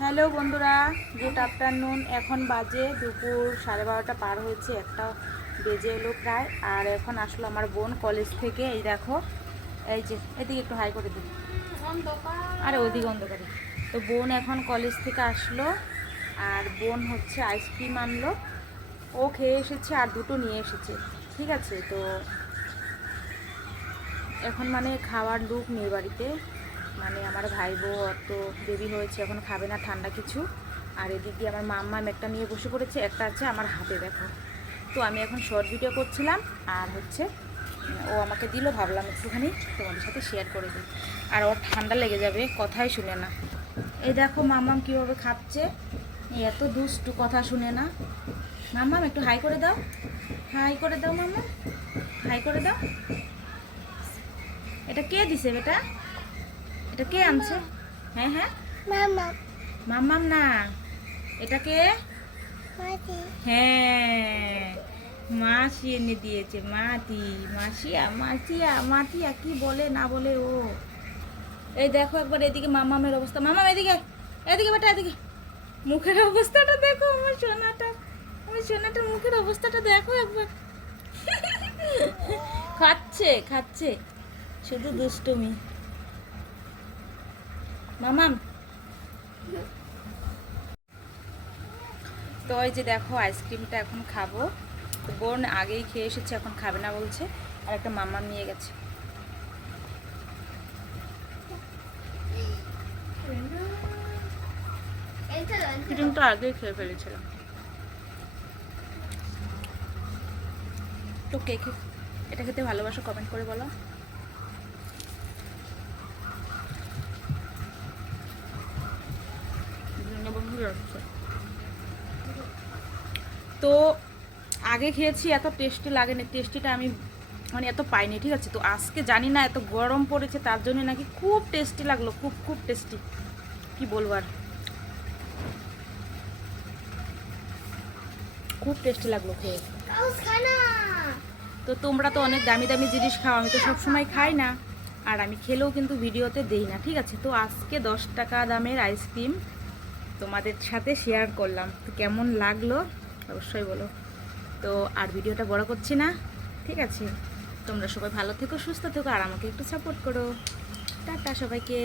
Hello বন্ধুরা, good afternoon. এখন বাজে দুপুর 12:30 পার হয়েছে, একটা বেজে এলো প্রায়। আর এখন আসলো আমার বোন কলেজ থেকে। এই দেখো, এই যে এদিকে একটু হাই করে দিই, আরে ওদিকে অন্ধকারে। তো বোন এখন কলেজ থেকে আসলো, আর বোন হচ্ছে আইসক্রিম আনলো, ও খেয়ে এসেছে আর দুটো নিয়ে এসেছে। ঠিক আছে, তো এখন মানে খাওয়ার লোক নেই বাড়িতে, মানে আমার ভাই বউ অত বেবি হয়েছে, এখন খাবে না ঠান্ডা কিছু। আর এদিকে আমার মাম্মা একটা নিয়ে বসে পড়েছে, একটা আছে আমার হাতে, দেখো। তো আমি এখন শর্ট ভিডিও করছিলাম, আর হচ্ছে ও আমাকে দিল, ভাবলাম একটুখানি তোমাদের সাথে শেয়ার করে দিই। আর ওর ঠান্ডা লেগে যাবে, কথাই শুনে না। এই দেখো মাম্মাম কীভাবে খাচ্ছে, এত দুষ্টু, কথা শুনে না। মাম্মাম একটু হাই করে দাও, হাই করে দাও মাম্মা, হাই করে দাও। এটা কে দিছে বেটা, এটা কে আনছে? হ্যাঁ হ্যাঁ, মাম্মাম না, এটা কে? হ্যাঁ, মাসি এনে দিয়েছে, মাটি, মাসিয়া মাসিয়া মাটিয়া কি বলে না বলে ও। এই দেখো একবার এদিকে মাম্মামের অবস্থা, মাম্মাম এদিকে, এদিকে বেটা এদিকে। মুখের অবস্থাটা দেখো আমার সোনাটা, আমার সোনাটার মুখের অবস্থাটা দেখো একবার। খাচ্ছে খাচ্ছে, শুধু দুষ্টুমি। মামাম, তো ওই যে দেখো আইসক্রিমটা এখন খাবো। তো বোন আগেই খেয়ে এসেছে, এখন খাবে না বলছে, আর একটা মামাম নিয়ে গেছে। ক্রিমটা আগেই খেয়ে ফেলেছিলাম। তো কে এটা খেতে ভালোবাসো কমেন্ট করে বলো। তো আগে খেয়েছি, এত টেস্টি লাগেনি, টেস্টিটা আমি মানে এত পাইনি। ঠিক আছে, তো আজকে জানি না এত গরম পড়েছে তার জন্য নাকি খুব টেস্টি লাগলো, খুব খুব টেস্টি, কি বলবো আর, খুব টেস্টি লাগলো খেয়ে। তো তোমরা তো অনেক দামি দামি জিনিস খাও, আমি তো সবসময় খাই না, আর আমি খেলেও কিন্তু ভিডিওতে দেই না। ঠিক আছে, তো আজকে 10 টাকা দামের আইসক্রিম তোমাদের সাথে শেয়ার করলাম, তো কেমন লাগলো অবশ্যই বলো। তো আর ভিডিওটা বড় করছি না, ঠিক আছে, তোমরা সবাই ভালো থেকো, সুস্থ থেকো, আর আমাকে একটু সাপোর্ট করো। টাটা সবাইকে।